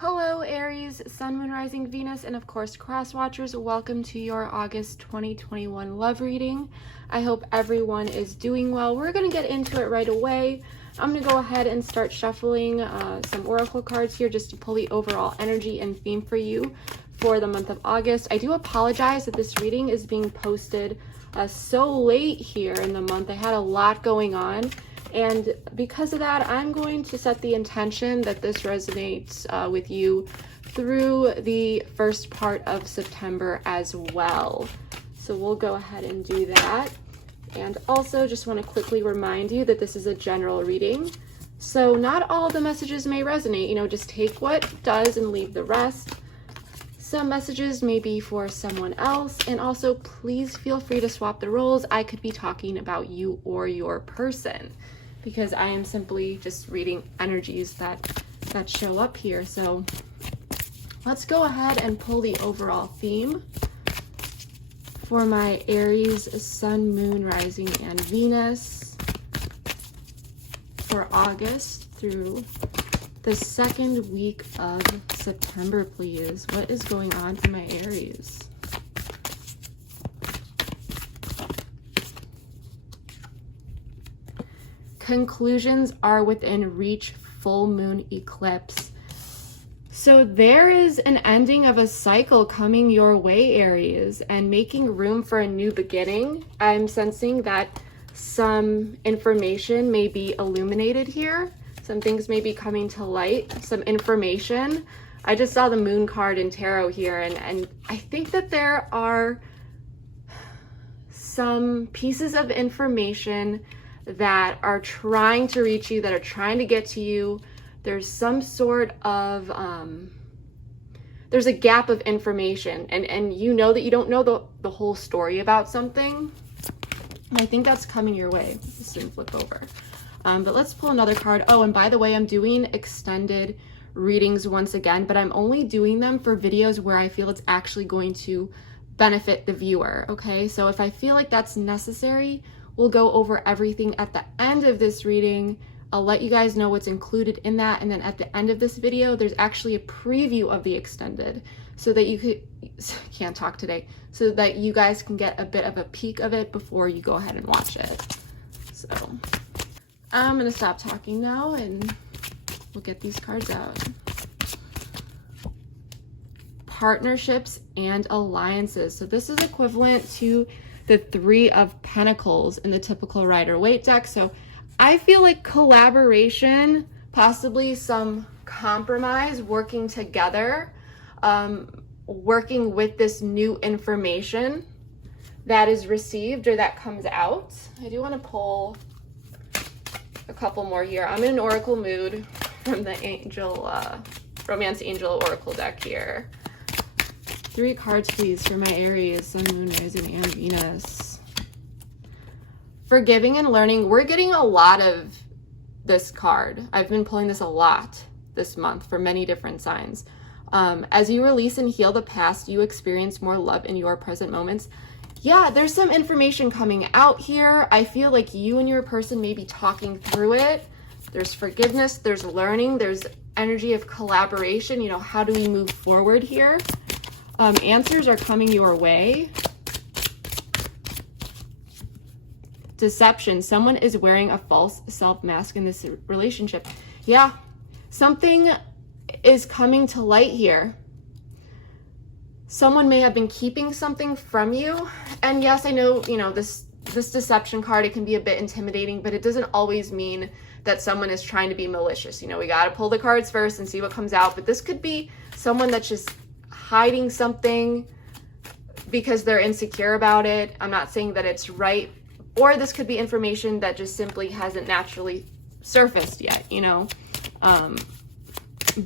Hello Aries, Sun, Moon, Rising, Venus, and of course Cross Watchers. Welcome to your August 2021 love reading. I hope everyone is doing well. We're going to get into it right away. I'm going to go ahead and start shuffling some oracle cards here just to pull the overall energy and theme for you for the month of August. I do apologize that this reading is being posted so late here in the month. I had a lot going on. And because of that, I'm going to set the intention that this resonates with you through the first part of September as well. So we'll go ahead and do that. And also just want to quickly remind you that this is a general reading. So not all the messages may resonate, just take what does and leave the rest. Some messages may be for someone else. And also please feel free to swap the roles. I could be talking about you or your person, because I am simply just reading energies that show up here. So let's go ahead and pull the overall theme for my Aries, Sun, Moon, Rising, and Venus for August through the second week of September, please. What is going on for my Aries? Conclusions are within reach, full moon eclipse. So there is an ending of a cycle coming your way, Aries, and making room for a new beginning. I'm sensing that some information may be illuminated here. Some things may be coming to light, some information. I just saw the moon card in tarot here, and I think that there are some pieces of information that are trying to reach you, that are trying to get to you. There's some sort of, there's a gap of information, and you know that you don't know the whole story about something. And I think that's coming your way. This didn't flip over. But let's pull another card. Oh, and by the way, I'm doing extended readings once again, but I'm only doing them for videos where I feel it's actually going to benefit the viewer, okay? So if I feel like that's necessary, we'll go over everything at the end of this reading. I'll let you guys know what's included in that. And then at the end of this video, there's actually a preview of the extended so that you could, can't talk today, so that you guys can get a bit of a peek of it before you go ahead and watch it. So I'm gonna stop talking now and we'll get these cards out. Partnerships and alliances. So this is equivalent to the Three of Pentacles in the typical Rider-Waite deck. So I feel like collaboration, possibly some compromise, working together, working with this new information that is received or that comes out. I do want to pull a couple more here. I'm in an oracle mood from the Romance Angel Oracle deck here. 3 cards, please, for my Aries, Sun, Moon, Rising, and Venus. Forgiving and learning. We're getting a lot of this card. I've been pulling this a lot this month for many different signs. As you release and heal the past, you experience more love in your present moments. Yeah, there's some information coming out here. I feel like you and your person may be talking through it. There's forgiveness, there's learning, there's energy of collaboration. How do we move forward here? Answers are coming your way. Deception. Someone is wearing a false self mask in this relationship. Yeah, something is coming to light here. Someone may have been keeping something from you. And yes, I know, this deception card, it can be a bit intimidating, but it doesn't always mean that someone is trying to be malicious. We got to pull the cards first and see what comes out. But this could be someone that's just hiding something because they're insecure about it. I'm not saying that it's right, or this could be information that just simply hasn't naturally surfaced yet,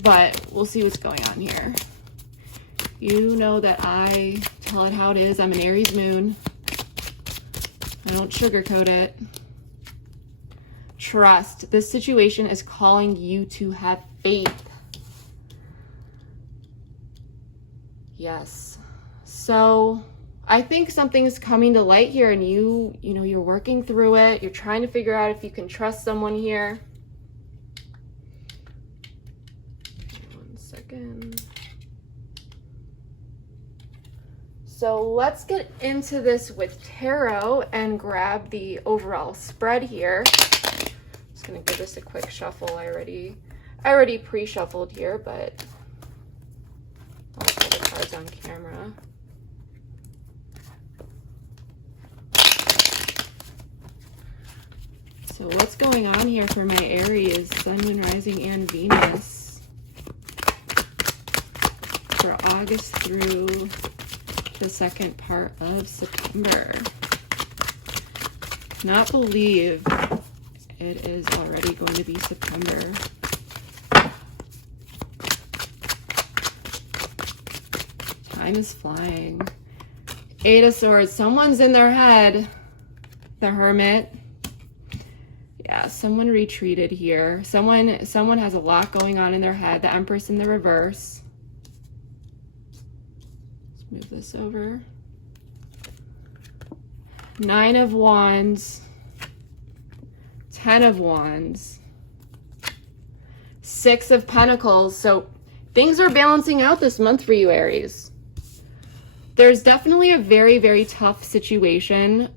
but we'll see what's going on here. You know that I tell it how it is. I'm an Aries moon. I don't sugarcoat it. Trust. This situation is calling you to have faith. Yes. So I think something's coming to light here, and you're working through it. You're trying to figure out if you can trust someone here. 1 second. again. So let's get into this with tarot and grab the overall spread here. Just gonna give this a quick shuffle. I already pre-shuffled here, but I'll pull the cards on camera. So what's going on here for my Aries, Sun, Moon, Rising, and Venus for August through the second part of September? Cannot believe it is already going to be September. Time is flying. Eight of Swords. Someone's in their head. The Hermit. Yeah, someone retreated here. Someone has a lot going on in their head. The Empress in the reverse. Let's move this over. Nine of Wands. 10 of Wands. 6 of Pentacles. So things are balancing out this month for you, Aries. There's definitely a very, very tough situation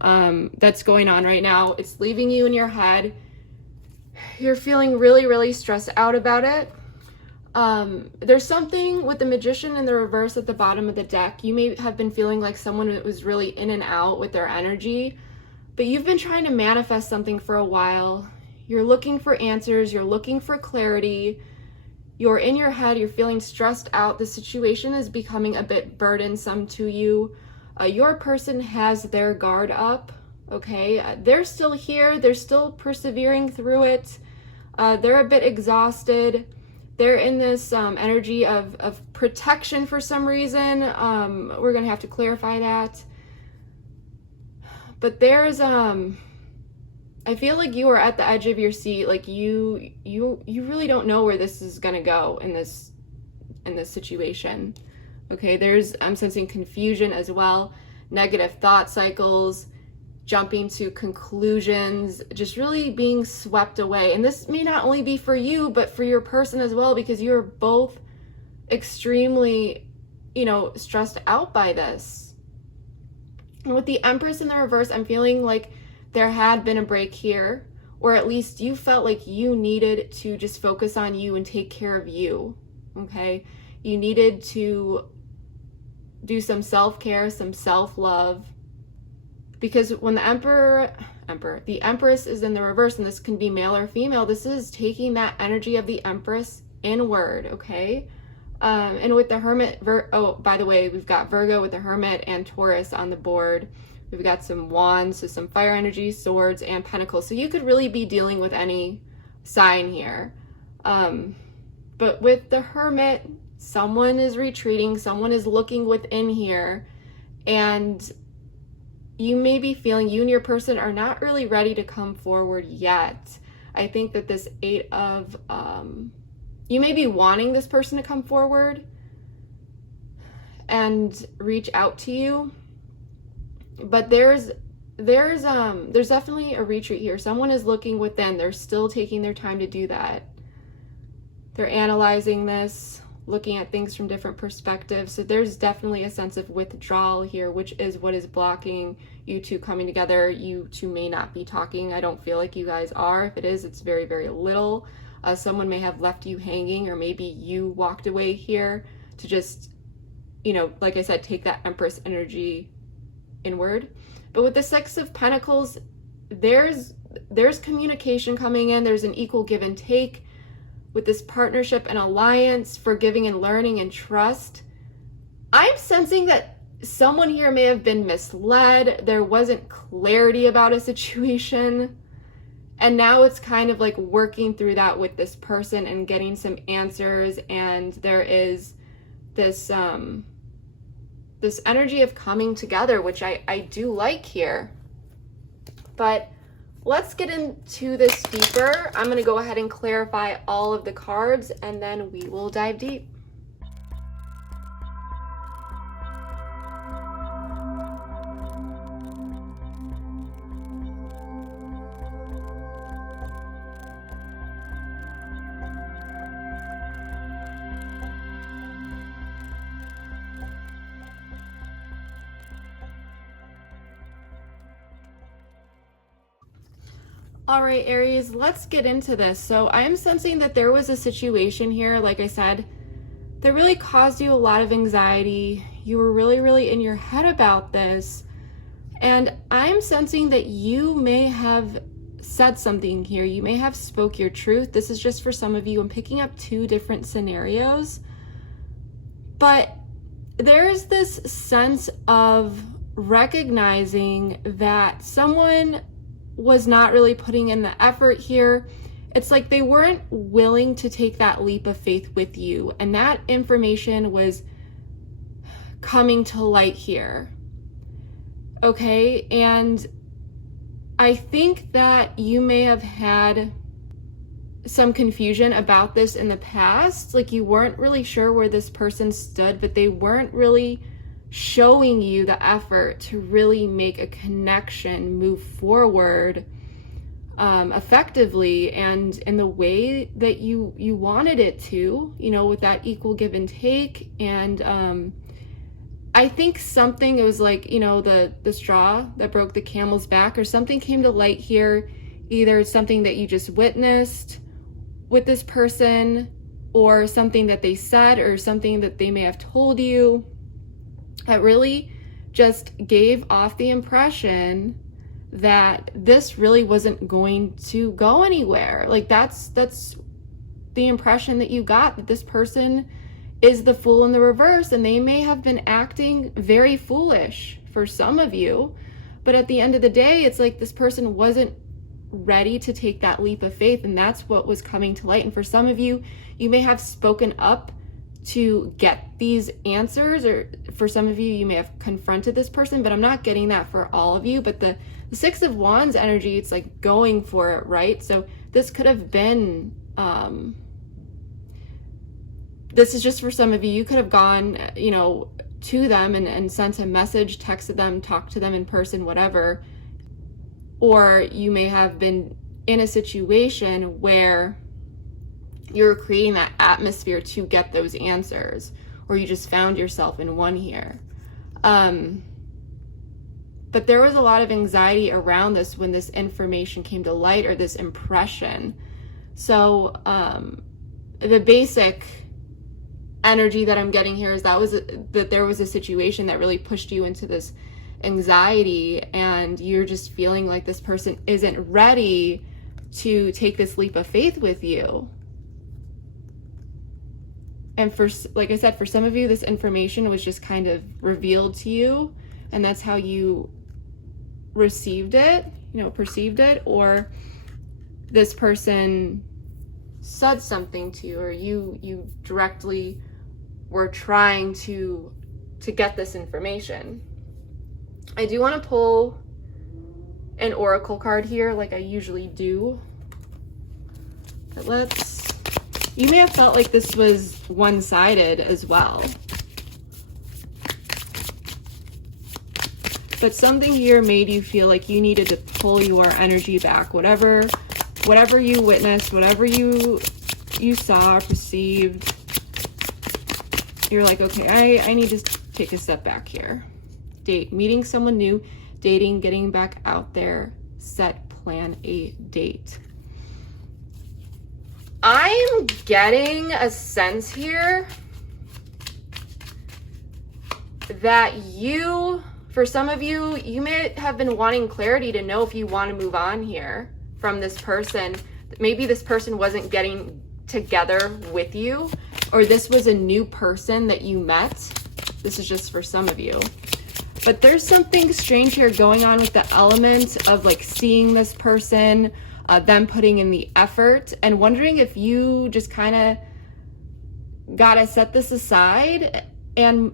that's going on right now. It's leaving you in your head. You're feeling really, really stressed out about it. There's something with the Magician in the reverse at the bottom of the deck. You may have been feeling like someone was really in and out with their energy, but you've been trying to manifest something for a while. You're looking for answers. You're looking for clarity. You're in your head, you're feeling stressed out. The situation is becoming a bit burdensome to you. Your person has their guard up, okay? They're still here, they're still persevering through it. They're a bit exhausted. They're in this energy of protection for some reason. We're gonna have to clarify that. But there's, I feel like you are at the edge of your seat. Like you really don't know where this is gonna go in this situation. Okay, I'm sensing confusion as well, negative thought cycles, jumping to conclusions, just really being swept away. And this may not only be for you, but for your person as well, because you're both extremely, stressed out by this. And with the Empress in the reverse, I'm feeling like there had been a break here, or at least you felt like you needed to just focus on you and take care of you, okay? You needed to do some self-care, some self-love, because when the the Empress is in the reverse, and this can be male or female, this is taking that energy of the Empress inward, okay? And with the Hermit, by the way, we've got Virgo with the Hermit and Taurus on the board. We've got some wands, so some fire energy, swords, and pentacles. So you could really be dealing with any sign here. But with the Hermit, someone is retreating, someone is looking within here, and you may be feeling you and your person are not really ready to come forward yet. I think that this Eight of, you may be wanting this person to come forward and reach out to you. But there's definitely a retreat here. Someone is looking within. They're still taking their time to do that. They're analyzing this, looking at things from different perspectives. So there's definitely a sense of withdrawal here, which is what is blocking you two coming together. You two may not be talking. I don't feel like you guys are. If it is, it's very, very little. Someone may have left you hanging, or maybe you walked away here to just, like I said, take that Empress energy inward. But with the Six of Pentacles, there's communication coming in. There's an equal give and take with this partnership and alliance, forgiving and learning and trust. I'm sensing that someone here may have been misled. There wasn't clarity about a situation, and now it's kind of like working through that with this person and getting some answers. And there is this this energy of coming together, which I do like here. But let's get into this deeper. I'm going to go ahead and clarify all of the cards, and then we will dive deep. All right, Aries, let's get into this. So I am sensing that there was a situation here, like I said, that really caused you a lot of anxiety. You were really, really in your head about this. And I'm sensing that you may have said something here. You may have spoke your truth. This is just for some of you. I'm picking up two different scenarios. But there's this sense of recognizing that someone was not really putting in the effort here. It's like they weren't willing to take that leap of faith with you. And that information was coming to light here. Okay, and I think that you may have had some confusion about this in the past. Like you weren't really sure where this person stood, but they weren't really showing you the effort to really make a connection, move forward effectively and in the way that you wanted it to, you know, with that equal give and take. And I think something, it was like, you know, the straw that broke the camel's back, or something came to light here. Either it's something that you just witnessed with this person, or something that they said, or something that they may have told you that really just gave off the impression that this really wasn't going to go anywhere. Like that's the impression that you got, that this person is the fool in the reverse, and they may have been acting very foolish for some of you. But at the end of the day, it's like this person wasn't ready to take that leap of faith, and that's what was coming to light. And for some of you, you may have spoken up to get these answers, or for some of you, you may have confronted this person, but I'm not getting that for all of you. But the Six of Wands energy, it's like going for it, right? So this could have been, this is just for some of you. You could have gone, you know, to them and sent a message, texted them, talked to them in person, whatever. Or you may have been in a situation where you're creating that atmosphere to get those answers, or you just found yourself in one here. But there was a lot of anxiety around this when this information came to light, or this impression. So the basic energy that I'm getting here is that there was a situation that really pushed you into this anxiety, and you're just feeling like this person isn't ready to take this leap of faith with you. And for, like I said, for some of you, this information was just kind of revealed to you, and that's how you received it, you know, perceived it. Or this person said something to you, or you directly were trying to get this information. I do want to pull an oracle card here, like I usually do. But you may have felt like this was one-sided as well. But something here made you feel like you needed to pull your energy back. Whatever you witnessed, whatever you saw, perceived, you're like, okay, I need to take a step back here. Date, meeting someone new, dating, getting back out there, set, plan a date. I'm getting a sense here that for some of you, you may have been wanting clarity to know if you want to move on here from this person. Maybe this person wasn't getting together with you, or this was a new person that you met. This is just for some of you. But there's something strange here going on with the element of like seeing this person, them putting in the effort, and wondering if you just kind of gotta set this aside and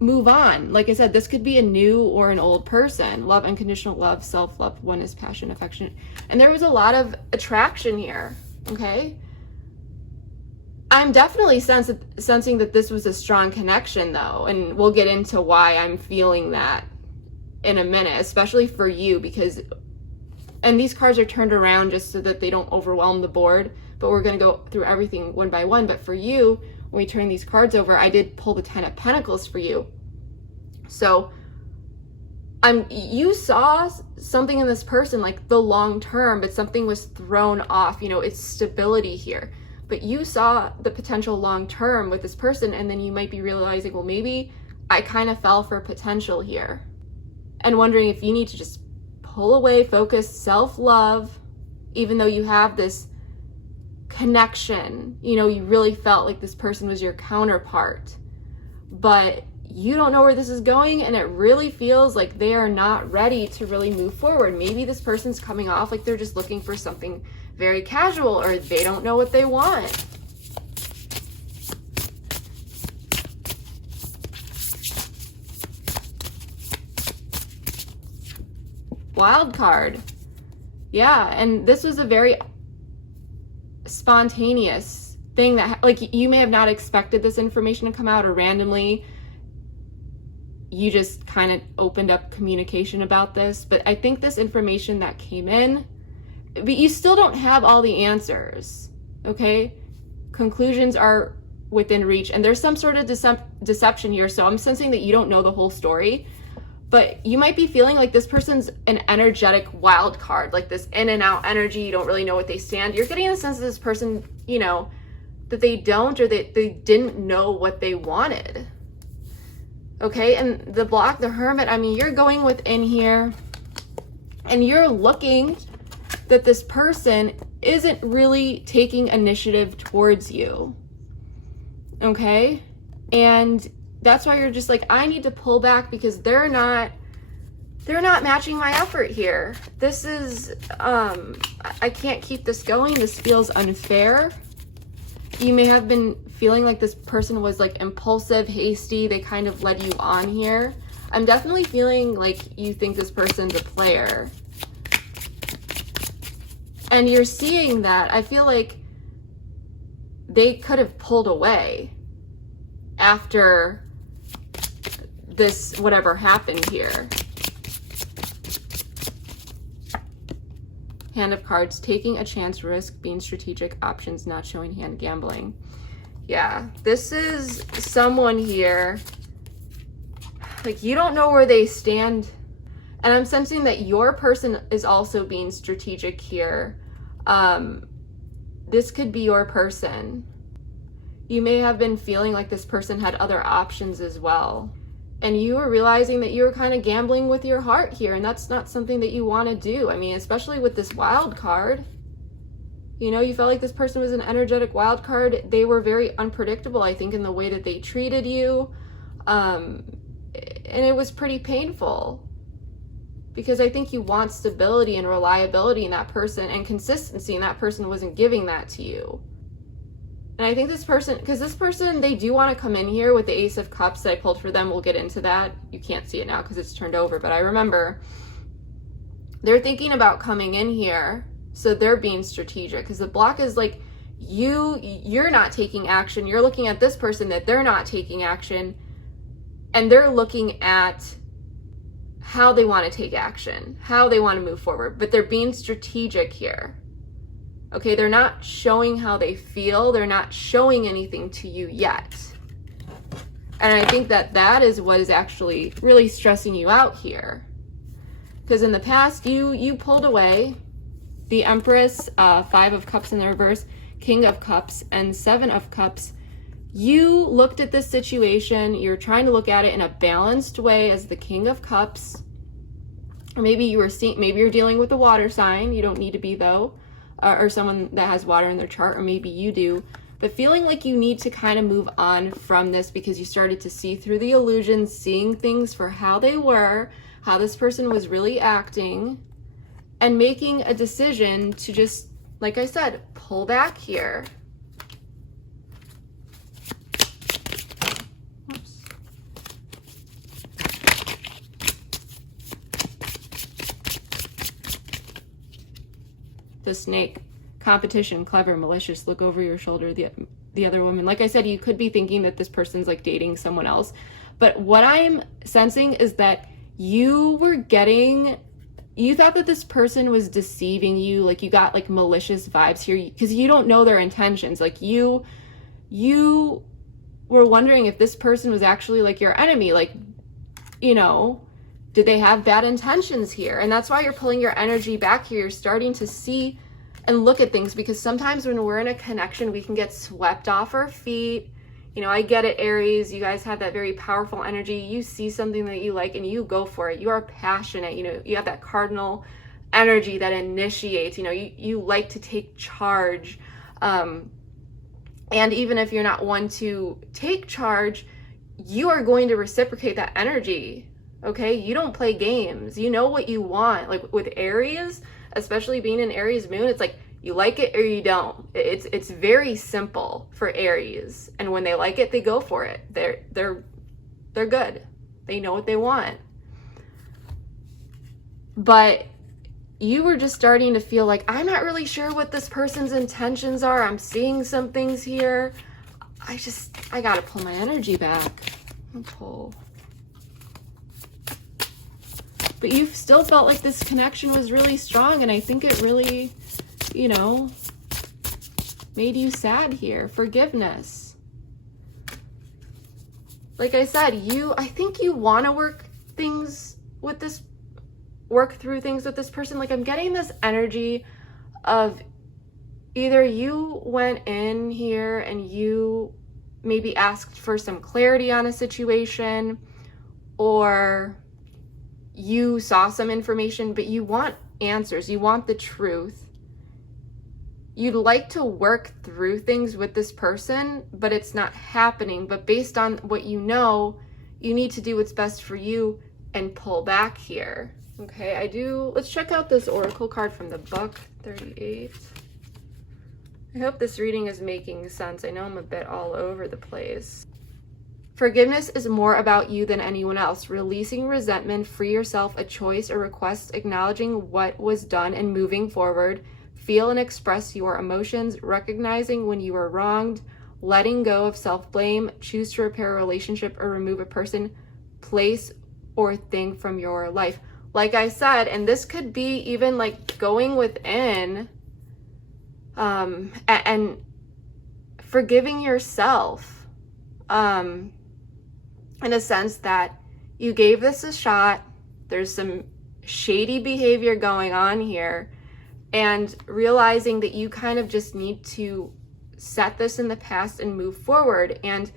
move on. Like I said, this could be a new or an old person. Love, unconditional love, self-love, oneness, passion, affection. And there was a lot of attraction here, okay? I'm definitely sensing that this was a strong connection though, and we'll get into why I'm feeling that in a minute, especially for you, because, and these cards are turned around just so that they don't overwhelm the board, but we're going to go through everything one by one. But for you, when we turn these cards over, I did pull the 10 of Pentacles for you. So you saw something in this person, like the long term, but something was thrown off, you know, it's stability here. But you saw the potential long term with this person, and then you might be realizing, well, maybe I kind of fell for potential here. And wondering if you need to just pull away, focus, self-love, even though you have this connection, you know, you really felt like this person was your counterpart. But you don't know where this is going, and it really feels like they are not ready to really move forward. Maybe this person's coming off like they're just looking for something very casual, or they don't know what they want. Wild card. Yeah, and this was a very spontaneous thing that, like, you may have not expected this information to come out, or randomly you just kind of opened up communication about this. But I think this information that came in, but you still don't have all the answers, okay? Conclusions are within reach, and there's some sort of deception here. So I'm sensing that you don't know the whole story, but you might be feeling like this person's an energetic wild card, like this in and out energy. You don't really know what they stand. You're getting the sense that this person, you know, that they don't, or that they didn't know what they wanted. Okay, and the block, the hermit, I mean, you're going within here and you're looking that this person isn't really taking initiative towards you. Okay, and that's why you're just like, I need to pull back because they're not matching my effort here. This is, I can't keep this going. This feels unfair. You may have been feeling like this person was like impulsive, hasty. They kind of led you on here. I'm definitely feeling like you think this person's a player. And you're seeing that. I feel like they could have pulled away after this, whatever happened here. Hand of cards, taking a chance, risk, being strategic, options, not showing hand, gambling. Yeah, this is someone here, like, you don't know where they stand. And I'm sensing that your person is also being strategic here. This could be your person. You may have been feeling like this person had other options as well. And you were realizing that you were kind of gambling with your heart here, and that's not something that you want to do. I mean, especially with this wild card. You know, you felt like this person was an energetic wild card. They were very unpredictable, I think, in the way that they treated you. And it was pretty painful. Because I think you want stability and reliability in that person and consistency, and that person wasn't giving that to you. And I think this person, because this person, they do want to come in here with the Ace of Cups that I pulled for them. We'll get into that. You can't see it now because it's turned over, but I remember they're thinking about coming in here. So they're being strategic, because the block is like, you're not taking action. You're looking at this person that they're not taking action, and they're looking at how they want to take action, how they want to move forward, but they're being strategic here. Okay, they're not showing how they feel. They're not showing anything to you yet. And I think that that is what is actually really stressing you out here. Because in the past, you pulled away. The Empress, 5 of Cups in the reverse, King of Cups, and 7 of Cups. You looked at this situation. You're trying to look at it in a balanced way as the King of Cups. Or maybe maybe you're dealing with a water sign. You don't need to be, though. Or someone that has water in their chart, or maybe you do, but feeling like you need to kind of move on from this because you started to see through the illusions, seeing things for how they were, how this person was really acting, and making a decision to just, like I said, pull back here. The Snake, competition, clever, malicious, look over your shoulder, the other woman. Like I said, you could be thinking that this person's like dating someone else, but what I'm sensing is that you thought that this person was deceiving you. Like, you got like malicious vibes here because you don't know their intentions. Like, you were wondering if this person was actually like your enemy, like, you know, did they have bad intentions here? And that's why you're pulling your energy back here. You're starting to see and look at things, because sometimes when we're in a connection, we can get swept off our feet. You know, I get it, Aries. You guys have that very powerful energy. You see something that you like and you go for it. You are passionate. You know, you have that cardinal energy that initiates. You know, you like to take charge. And even if you're not one to take charge, you are going to reciprocate that energy. Okay, you don't play games. You know what you want. Like with Aries, especially being an Aries moon, it's like you like it or you don't. It's very simple for Aries, and when they like it, they go for it. They're good. They know what they want. But you were just starting to feel like, I'm not really sure what this person's intentions are. I'm seeing some things here. I gotta pull my energy back. Pull. But you still felt like this connection was really strong, and I think it really, you know, made you sad here. Forgiveness. Like I said, I think you want to work through things with this person. Like, I'm getting this energy of either you went in here and you maybe asked for some clarity on a situation, or you saw some information, but you want answers. You want the truth. You'd like to work through things with this person, but it's not happening. But based on what you know, you need to do what's best for you and pull back here. Okay, let's check out this oracle card from the book, 38. I hope this reading is making sense. I know I'm a bit all over the place. Forgiveness is more about you than anyone else. Releasing resentment, free yourself a choice or request, acknowledging what was done and moving forward. Feel and express your emotions, recognizing when you are wronged, letting go of self-blame, choose to repair a relationship or remove a person, place, or thing from your life. Like I said, and this could be even like going within and forgiving yourself in a sense that you gave this a shot. There's some shady behavior going on here, and realizing that you kind of just need to set this in the past and move forward. And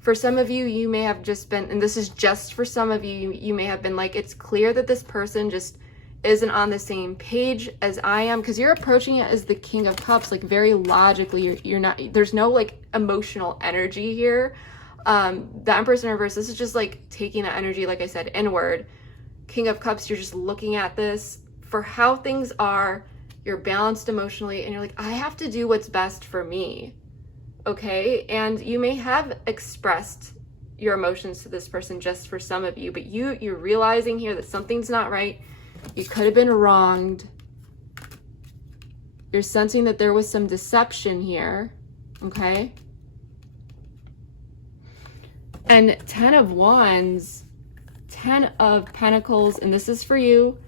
for some of you, you may have just been, and this is just for some of you, you may have been like, it's clear that this person just isn't on the same page as I am, because you're approaching it as the King of Cups, like very logically. You're not, there's no like emotional energy here. The Empress in reverse, this is just like taking that energy, like I said, inward. King of Cups, you're just looking at this for how things are. You're balanced emotionally, and you're like, I have to do what's best for me. Okay, and you may have expressed your emotions to this person, just for some of you, but you're realizing here that something's not right. You could have been wronged. You're sensing that there was some deception here. Okay, and 10 of Wands, 10 of Pentacles, and this is for you,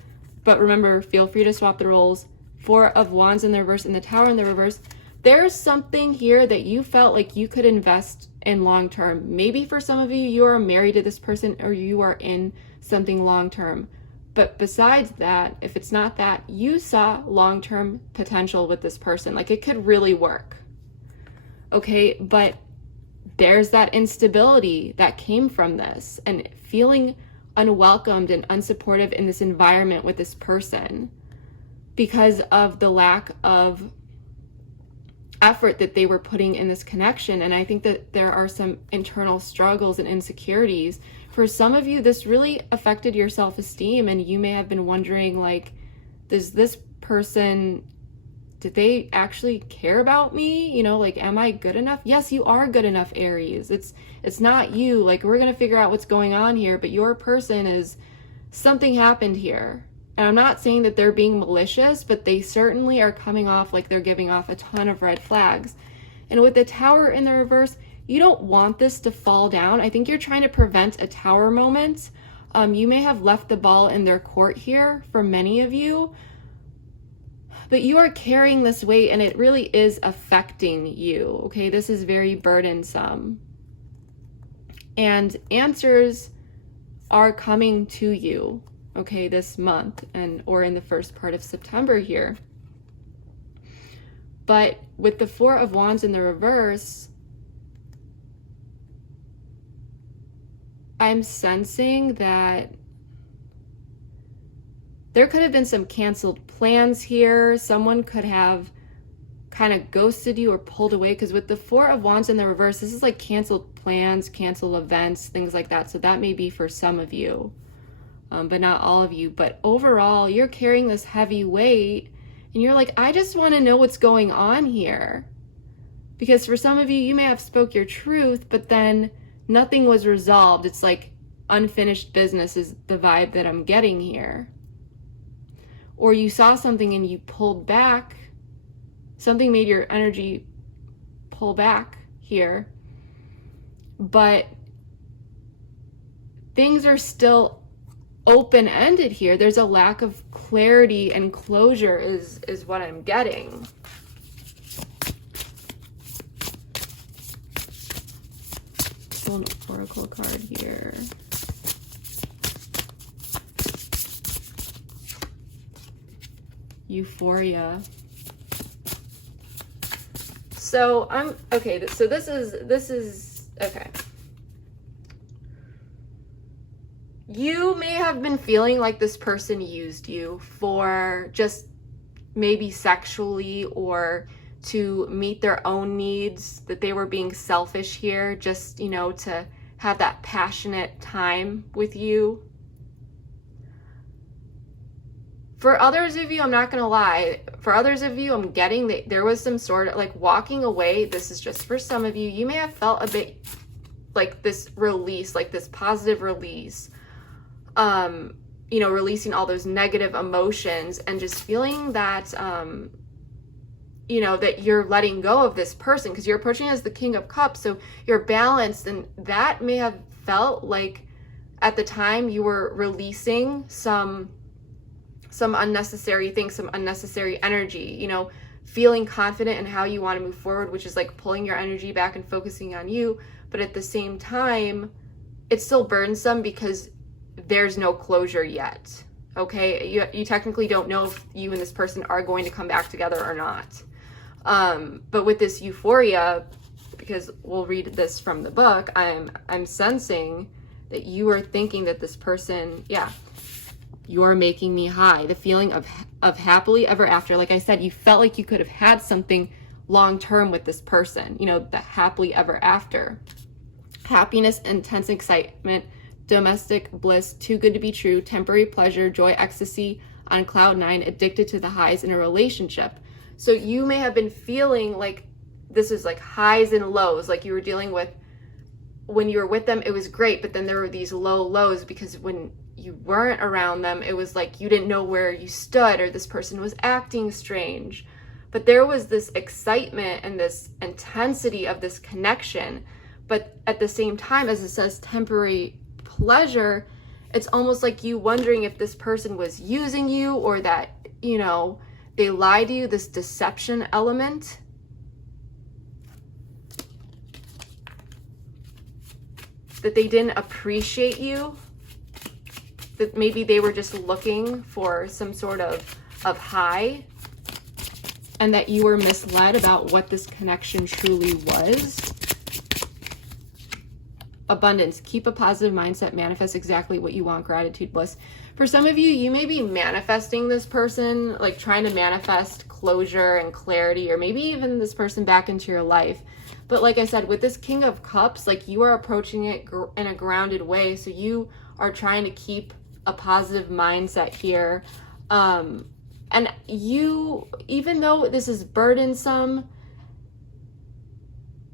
but remember, feel free to swap the roles. 4 of Wands in the reverse and the Tower in the reverse. There's something here that you felt like you could invest in long term. Maybe for some of you, you are married to this person, or you are in something long term. But besides that, if it's not that, you saw long term potential with this person. Like, it could really work. Okay, but there's that instability that came from this, and feeling unwelcomed and unsupportive in this environment with this person, because of the lack of effort that they were putting in this connection. And I think that there are some internal struggles and insecurities. For some of you, this really affected your self-esteem, and you may have been wondering, like, does this person, did they actually care about me? You know, like, am I good enough? Yes, you are good enough, Aries. It's not you. Like, we're going to figure out what's going on here, but your person is, something happened here. And I'm not saying that they're being malicious, but they certainly are coming off like they're giving off a ton of red flags. And with the Tower in the reverse, you don't want this to fall down. I think you're trying to prevent a Tower moment. You may have left the ball in their court here for many of you, but you are carrying this weight, and it really is affecting you. Okay, this is very burdensome. And answers are coming to you, okay, this month or in the first part of September here. But with the Four of Wands in the reverse, I'm sensing that there could have been some canceled plans here. Someone could have kind of ghosted you or pulled away, because with the Four of Wands in the reverse, this is like canceled plans, canceled events, things like that. So that may be for some of you, but not all of you. But overall, you're carrying this heavy weight and you're like, I just want to know what's going on here. Because for some of you, you may have spoke your truth, but then nothing was resolved. It's like unfinished business is the vibe that I'm getting here. Or you saw something and you pulled back. Something made your energy pull back here. But things are still open-ended here. There's a lack of clarity and closure is what I'm getting. Pull an oracle card here. Euphoria. So I'm okay. So this is okay. You may have been feeling like this person used you for just maybe sexually or to meet their own needs, that they were being selfish here, just, you know, to have that passionate time with you. For others of you, I'm not gonna lie, for others of you, I'm getting that there was some sort of like walking away. This is just for some of you. You may have felt a bit like this release, like this positive release, you know, releasing all those negative emotions and just feeling that, you know, that you're letting go of this person because you're approaching as the King of Cups. So you're balanced, and that may have felt like at the time you were releasing some unnecessary things, some unnecessary energy, you know, feeling confident in how you want to move forward, which is like pulling your energy back and focusing on you. But at the same time, it's still burdensome because there's no closure yet. Okay, you technically don't know if you and this person are going to come back together or not. But with this euphoria, because we'll read this from the book, I'm sensing that you are thinking that this person, yeah, you're making me high. The feeling of happily ever after. Like I said, you felt like you could have had something long term with this person. You know, the happily ever after. Happiness, intense excitement, domestic bliss, too good to be true, temporary pleasure, joy, ecstasy on cloud nine, addicted to the highs in a relationship. So you may have been feeling like this is like highs and lows, like you were dealing with when you were with them, it was great, but then there were these low lows because when you weren't around them, it was like you didn't know where you stood, or this person was acting strange. But there was this excitement and this intensity of this connection. But at the same time, as it says, temporary pleasure, it's almost like you wondering if this person was using you, or that, you know, they lied to you, this deception element. That they didn't appreciate you. That maybe they were just looking for some sort of high, and that you were misled about what this connection truly was. Abundance. Keep a positive mindset. Manifest exactly what you want. Gratitude, bliss. For some of you, you may be manifesting this person, like trying to manifest closure and clarity, or maybe even this person back into your life. But like I said, with this King of Cups, like you are approaching it in a grounded way. So you are trying to keep a positive mindset here. And you, even though this is burdensome,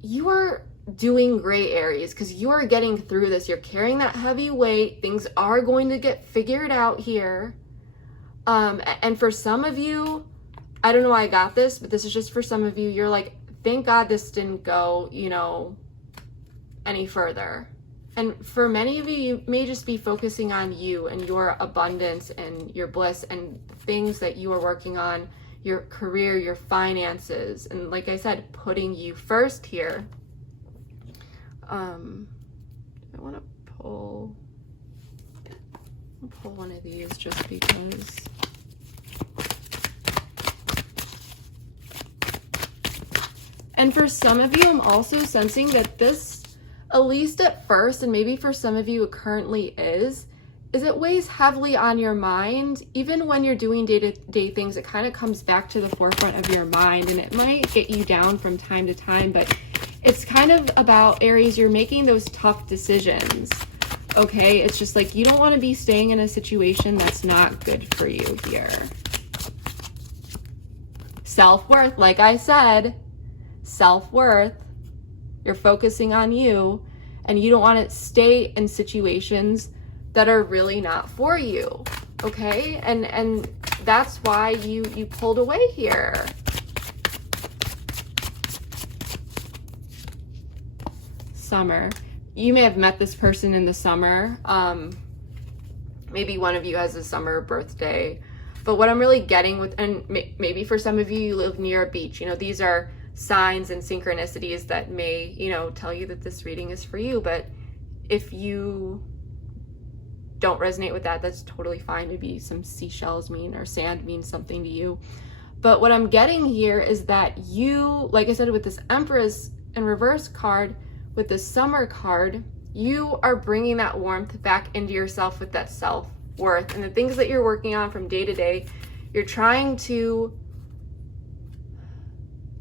you are doing gray areas because you are getting through this. You're carrying that heavy weight. Things are going to get figured out here. And for some of you, I don't know why I got this, but this is just for some of you. You're like, thank God this didn't go, you know, any further. And for many of you, you may just be focusing on you and your abundance and your bliss and things that you are working on, your career, your finances. And like I said, putting you first here. I want to pull pull one of these just because. And for some of you, I'm also sensing that this, at least at first, and maybe for some of you it currently is it weighs heavily on your mind. Even when you're doing day-to-day things, it kind of comes back to the forefront of your mind, and it might get you down from time to time, but it's kind of about, Aries, you're making those tough decisions, okay? It's just like you don't want to be staying in a situation that's not good for you here. Self-worth, like I said, self-worth, you're focusing on you, and you don't want to stay in situations that are really not for you, okay? And that's why you pulled away here. Summer. You may have met this person in the summer. Maybe one of you has a summer birthday. But what I'm really getting with, and maybe for some of you, you live near a beach. You know, these are signs and synchronicities that may, you know, tell you that this reading is for you. But if you don't resonate with that, that's totally fine. Maybe some seashells mean, or sand means something to you. But what I'm getting here is that you, like I said, with this Empress in reverse card, with the Summer card, you are bringing that warmth back into yourself with that self-worth. And the things that you're working on from day to day, you're trying to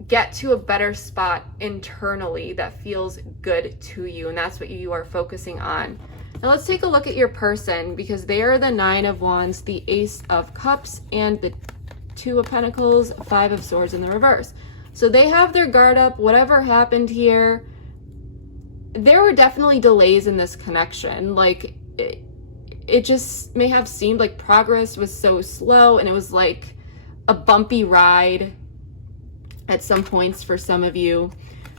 get to a better spot internally that feels good to you. And that's what you are focusing on. Now let's take a look at your person, because they are the Nine of Wands, the Ace of Cups, and the Two of Pentacles, Five of Swords in the reverse. So they have their guard up. Whatever happened here, there were definitely delays in this connection. Like it just may have seemed like progress was so slow, and it was like a bumpy ride at some points for some of you.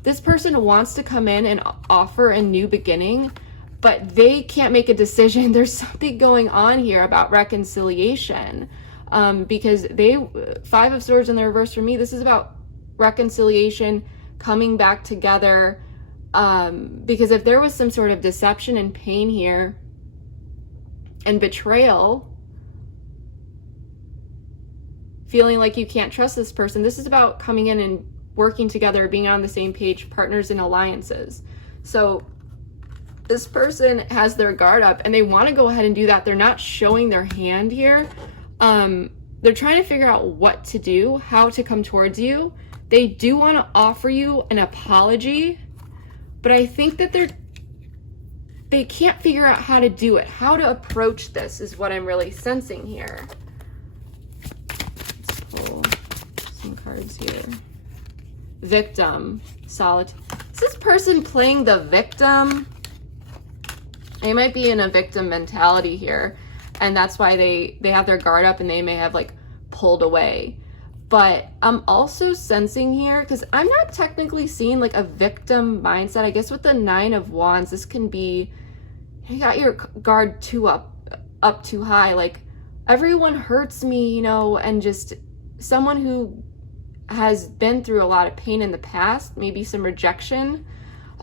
This person wants to come in and offer a new beginning, but they can't make a decision. There's something going on here about reconciliation, because Five of Swords in the reverse for me, this is about reconciliation, coming back together, because if there was some sort of deception and pain here and betrayal, feeling like you can't trust this person, this is about coming in and working together, being on the same page, partners in alliances. So this person has their guard up and they want to go ahead and do that. They're not showing their hand here. They're trying to figure out what to do, how to come towards you. They do want to offer you an apology, but I think that they can't figure out how to do it. How to approach this is what I'm really sensing here. Let's pull some cards here. Victim, solitude. Is this person playing the victim? They might be in a victim mentality here, and that's why they have their guard up and they may have like pulled away. But I'm also sensing here, because I'm not technically seeing like a victim mindset. I guess with the Nine of Wands, this can be, you got your guard up too high. Like, everyone hurts me, you know, and just someone who has been through a lot of pain in the past, maybe some rejection.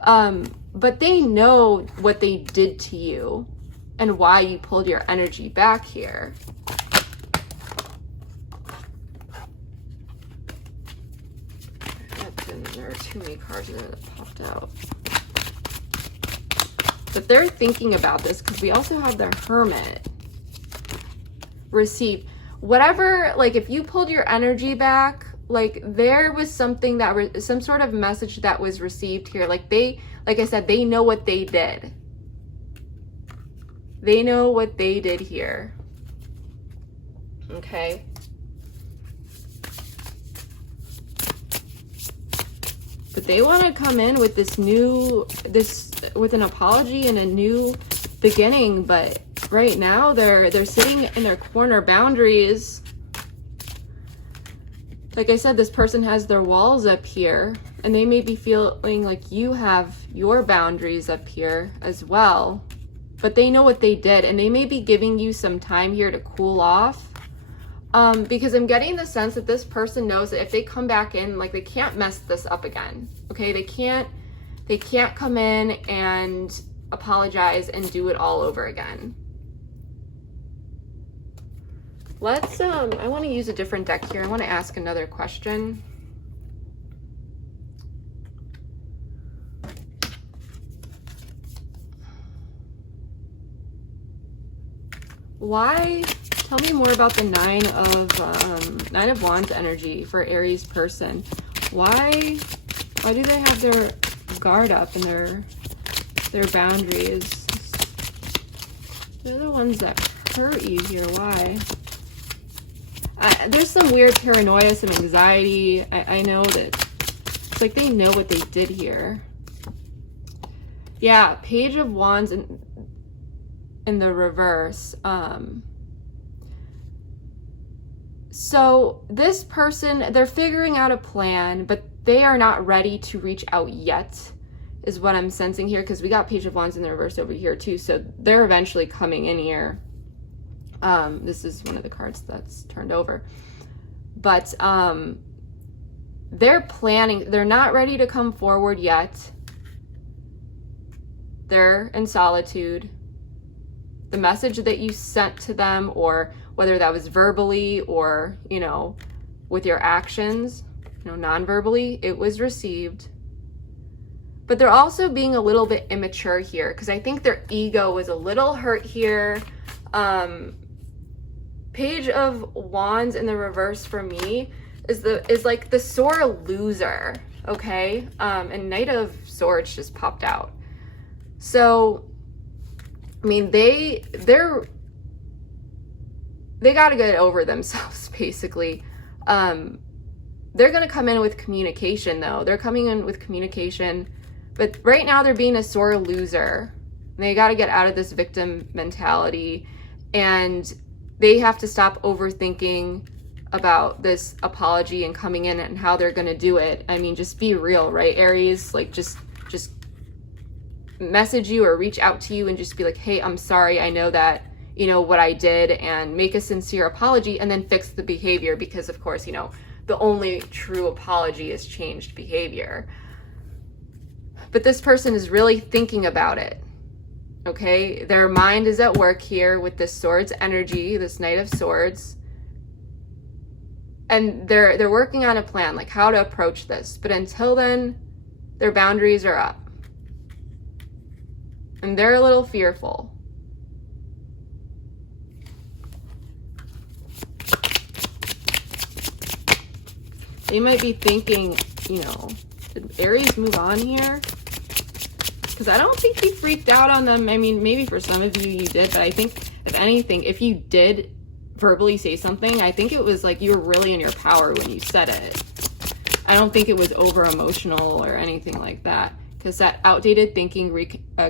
But they know what they did to you and why you pulled your energy back here. There are too many cards that popped out. But they're thinking about this, because we also have the Hermit. Receive. Whatever, like if you pulled your energy back, like there was something that some sort of message that was received here. Like I said, they know what they did. They know what they did here. Okay. But they want to come in with with an apology and a new beginning. But right now they're sitting in their corner. Boundaries. Like I said, this person has their walls up here, and they may be feeling like you have your boundaries up here as well. But they know what they did, and they may be giving you some time here to cool off. Because I'm getting the sense that this person knows that if they come back in, like, they can't mess this up again. Okay, they can't come in and apologize and do it all over again. Let's, I want to use a different deck here. I want to ask another question. Why, tell me more about the Nine of Wands energy for Aries person. Why do they have their guard up and their boundaries? They're the ones that hurt you here. Why? There's some weird paranoia, some anxiety. I know that it's like they know what they did here. Yeah, Page of Wands in the reverse. So this person, they're figuring out a plan, but they are not ready to reach out yet, is what I'm sensing here, because we got Page of Wands in the reverse over here too. So they're eventually coming in here. This is one of the cards that's turned over. But they're planning, they're not ready to come forward yet. They're in solitude. The message that you sent to them, or whether that was verbally or, you know, with your actions, you know, non-verbally, it was received. But they're also being a little bit immature here, because I think their ego was a little hurt here. Page of Wands in the reverse for me is like the sore loser, okay? And Knight of Swords just popped out. So, I mean, they got to get over themselves, basically. They're going to come in with communication, though. They're coming in with communication. But right now, they're being a sore loser. They got to get out of this victim mentality. And they have to stop overthinking about this apology and coming in and how they're going to do it. I mean, just be real, right, Aries? Like, just message you or reach out to you and just be like, hey, I'm sorry. I know that, you know, what I did, and make a sincere apology and then fix the behavior, because of course, you know, the only true apology is changed behavior. But this person is really thinking about it. Okay, their mind is at work here with this Swords energy, this Knight of Swords. And they're working on a plan, like how to approach this. But until then, their boundaries are up. And they're a little fearful. They might be thinking, you know, did Aries move on here? Because I don't think you freaked out on them. I mean, maybe for some of you, you did. But I think, if anything, if you did verbally say something, I think it was like you were really in your power when you said it. I don't think it was over emotional or anything like that. Because that outdated thinking,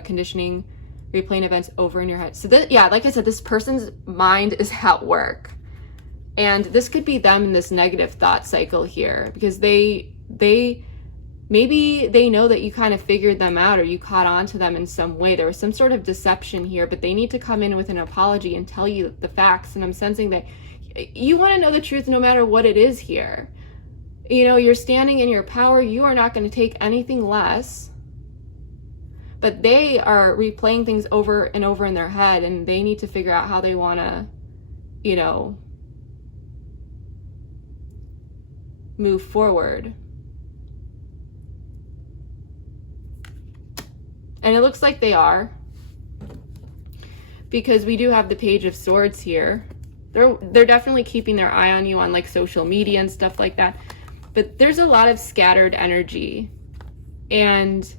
conditioning, replaying events over in your head. So that, yeah, like I said, this person's mind is at work. And this could be them in this negative thought cycle here, because they maybe they know that you kind of figured them out, or you caught on to them in some way. There was some sort of deception here, but they need to come in with an apology and tell you the facts. And I'm sensing that you want to know the truth no matter what it is here. You know, you're standing in your power. You are not going to take anything less. But they are replaying things over and over in their head, and they need to figure out how they want to, you know, move forward. And it looks like they are, because we do have the Page of Swords here. They're definitely keeping their eye on you on like social media and stuff like that. But there's a lot of scattered energy. And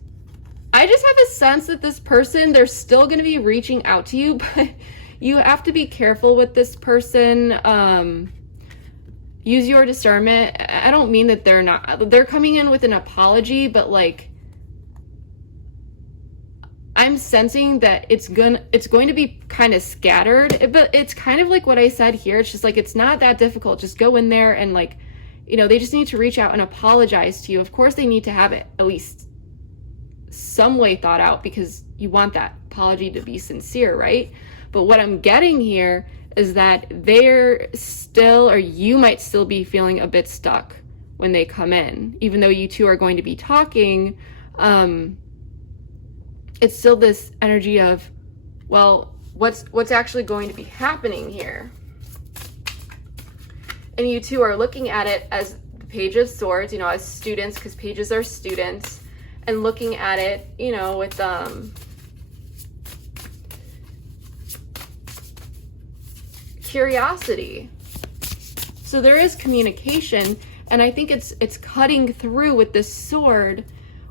I just have a sense that this person, they're still going to be reaching out to you, but you have to be careful with this person. Use your discernment. I don't mean that they're coming in with an apology, but like, I'm sensing that it's going to be kind of scattered, but it's kind of like what I said here. It's just like, it's not that difficult. Just go in there and like, you know, they just need to reach out and apologize to you. Of course, they need to have it at least some way thought out, because you want that apology to be sincere, right? But what I'm getting here is that they're still, or you might still be feeling a bit stuck when they come in, even though you two are going to be talking. It's still this energy of, well, what's actually going to be happening here? and you two are looking at it as the Page of Swords, you know, as students, because pages are students, and looking at it, you know, with curiosity. So there is communication, and I think it's cutting through with this sword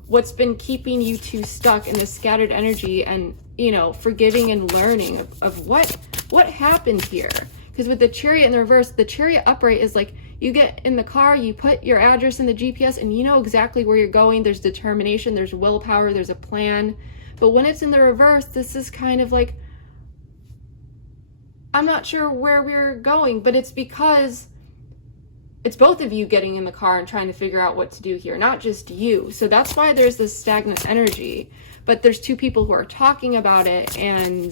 what's been keeping you two stuck in this scattered energy, and, you know, forgiving and learning of what happened here. Because with the Chariot in the reverse, the Chariot upright is like, you get in the car, you put your address in the GPS, and you know exactly where you're going. There's determination, there's willpower, there's a plan. But when it's in the reverse, this is kind of like, I'm not sure where we're going, but it's because it's both of you getting in the car and trying to figure out what to do here, not just you. So that's why there's this stagnant energy. But there's two people who are talking about it and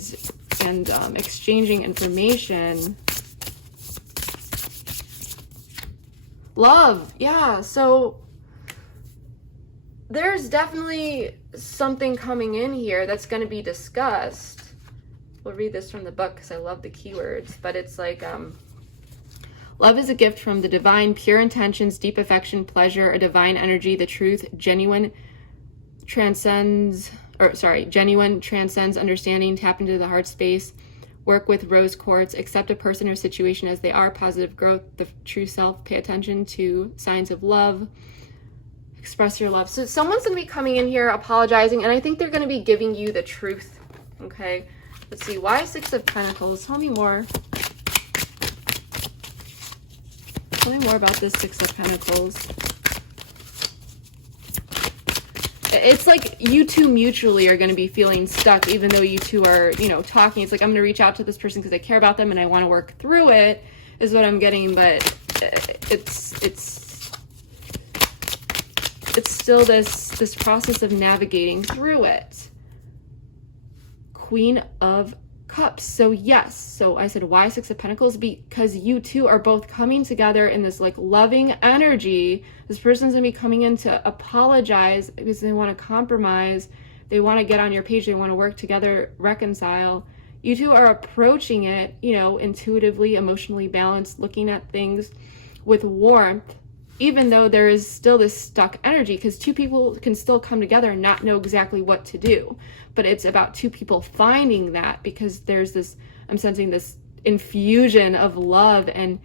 exchanging information. Love, yeah. So there's definitely something coming in here that's going to be discussed. We'll read this from the book because I love the keywords, but it's like, love is a gift from the divine, pure intentions, deep affection, pleasure, a divine energy, the truth, genuine transcends understanding, tap into the heart space, work with rose quartz, accept a person or situation as they are, positive growth, the true self, pay attention to signs of love, express your love. So someone's going to be coming in here apologizing, and I think they're going to be giving you the truth, okay? Let's see, why Six of Pentacles? Tell me more. Tell me more about this Six of Pentacles. It's like you two mutually are going to be feeling stuck, even though you two are, you know, talking. It's like, I'm going to reach out to this person because I care about them and I want to work through it, is what I'm getting. But it's still this process of navigating through it. Queen of Cups. So yes, so I said, why Six of Pentacles? Because you two are both coming together in this like loving energy. This person's gonna be coming in to apologize because they want to compromise, they want to get on your page, they want to work together, reconcile. You two are approaching it, you know, intuitively, emotionally balanced, looking at things with warmth, even though there is still this stuck energy, because two people can still come together and not know exactly what to do. But it's about two people finding that, because there's this, I'm sensing this infusion of love and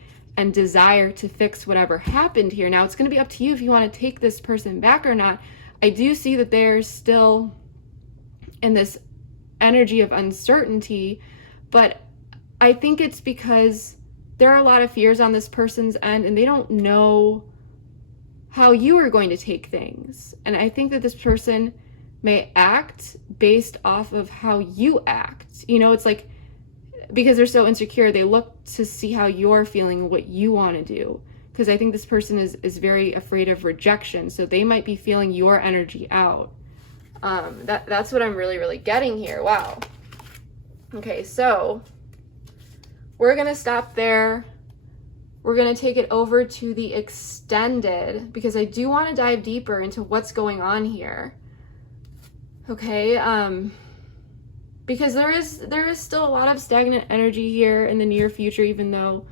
desire to fix whatever happened here. Now it's going to be up to you if you want to take this person back or not. I do see that they're still in this energy of uncertainty, but I think it's because there are a lot of fears on this person's end and they don't know how you are going to take things. And I think that this person may act based off of how you act. You know, it's like, because they're so insecure, they look to see how you're feeling, what you want to do. Because I think this person is very afraid of rejection. So they might be feeling your energy out. That's what I'm really, really getting here. Wow. Okay, so we're going to stop there. We're going to take it over to the extended, because I do want to dive deeper into what's going on here. Okay, because there is still a lot of stagnant energy here in the near future, even though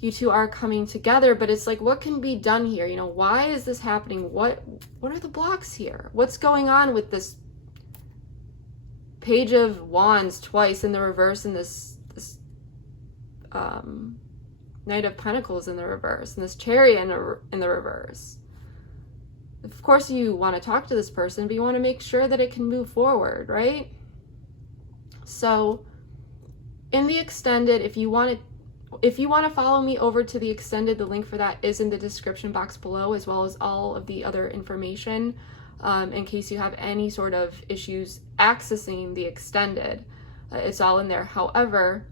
you two are coming together. But it's like, what can be done here? You know, why is this happening? What are the blocks here? What's going on with this Page of Wands twice in the reverse, and this Knight of Pentacles in the reverse, and this Chariot in the reverse? Of course you want to talk to this person, but you want to make sure that it can move forward, right? So in the extended, if you want to follow me over to the extended, the link for that is in the description box below, as well as all of the other information, in case you have any sort of issues accessing the extended. It's all in there. However,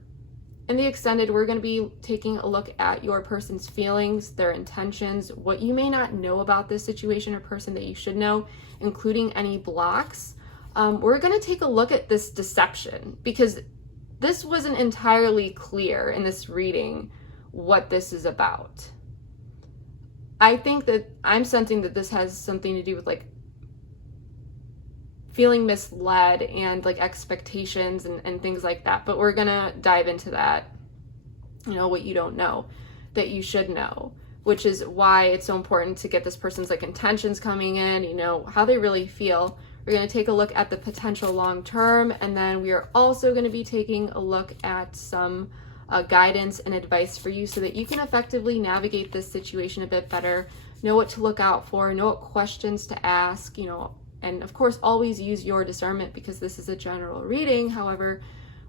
in the extended, we're going to be taking a look at your person's feelings, their intentions, what you may not know about this situation or person that you should know, including any blocks. We're going to take a look at this deception, because this wasn't entirely clear in this reading what this is about. I think that I'm sensing that this has something to do with like feeling misled and like expectations and things like that. But we're gonna dive into that, you know, what you don't know. that you should know, which is why it's so important to get this person's like intentions coming in, you know, how they really feel. We're going to take a look at the potential long term, and then we are also going to be taking a look at some guidance and advice for you so that you can effectively navigate this situation a bit better, know what to look out for, know what questions to ask, you know, and of course always use your discernment because this is a general reading. However,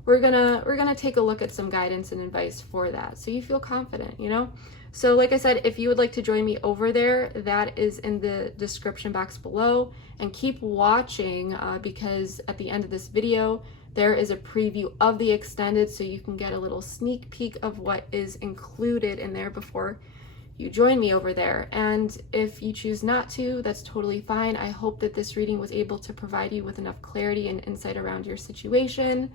we're gonna take a look at some guidance and advice for that so you feel confident, you know. So like I said, if you would like to join me over there, that is in the description box below, and keep watching because at the end of this video there is a preview of the extended, so you can get a little sneak peek of what is included in there before you join me over there. And if you choose not to, that's totally fine. I hope that this reading was able to provide you with enough clarity and insight around your situation.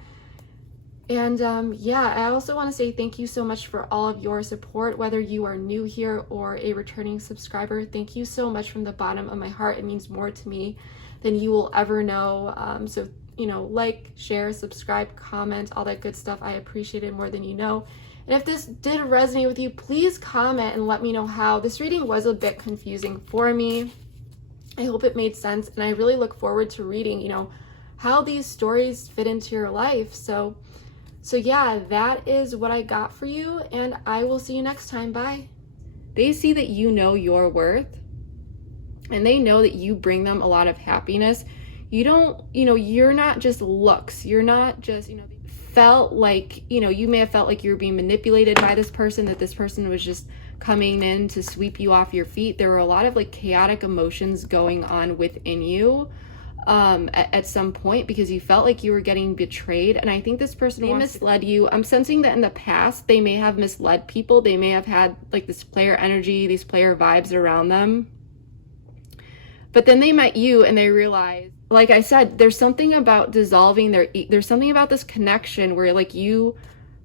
And yeah, I also want to say thank you so much for all of your support, whether you are new here or a returning subscriber. Thank you so much from the bottom of my heart. It means more to me than you will ever know. So, you know, like, share, subscribe, comment, all that good stuff. I appreciate it more than you know. And if this did resonate with you, please comment and let me know how. This reading was a bit confusing for me. I hope it made sense, and I really look forward to reading, you know, how these stories fit into your life. So yeah, that is what I got for you, and I will see you next time. Bye. They see that you know your worth, and they know that you bring them a lot of happiness. You don't, you know, you're not just looks. You're not just, you know, felt like, you know, you may have felt like you were being manipulated by this person, that this person was just coming in to sweep you off your feet. There were a lot of like chaotic emotions going on within you at some point because you felt like you were getting betrayed. And I think this person may misled you. I'm sensing that in the past they may have misled people. They may have had like this player energy, these player vibes around them, but then they met you and they realized, like I said, there's something about dissolving there's something about this connection where like you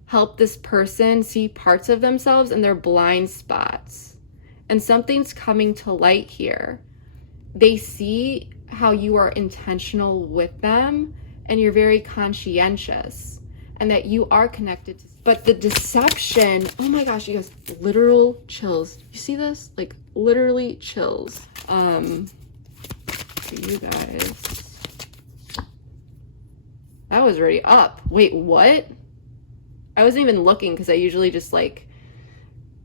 help this person see parts of themselves and their blind spots, and something's coming to light here. They see how you are intentional with them and you're very conscientious and that you are connected to, but the deception, oh my gosh, you guys, literal chills. You see this? Like literally chills. For you guys, that was already up. Wait, what? I wasn't even looking because I usually just like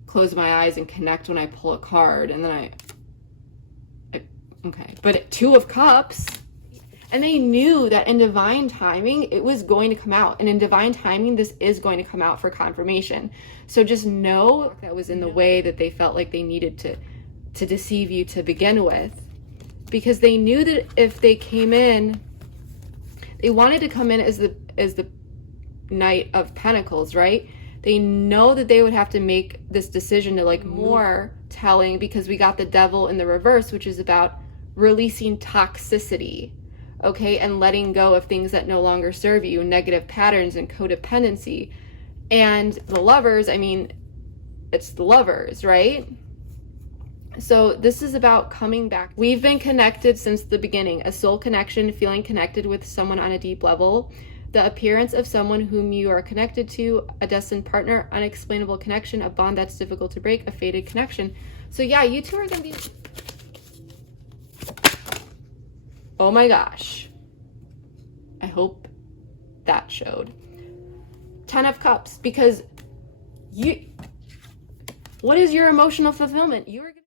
close my eyes and connect when I pull a card, and then I okay, but Two of Cups, and they knew that in divine timing it was going to come out, and in divine timing this is going to come out for confirmation. So just know that was in the way that they felt like they needed to deceive you to begin with, because they knew that if they came in, they wanted to come in as the Knight of Pentacles, right? They know that they would have to make this decision to like more telling, because we got the Devil in the reverse, which is about releasing toxicity, okay, and letting go of things that no longer serve you, negative patterns and codependency. And the Lovers, I mean, it's the Lovers, right? So this is about coming back. We've been connected since the beginning, a soul connection, feeling connected with someone on a deep level, the appearance of someone whom you are connected to, a destined partner, unexplainable connection, a bond that's difficult to break, a fated connection. So yeah, you two are gonna be, oh my gosh, I hope that showed. 10 of Cups, because what is your emotional fulfillment? You are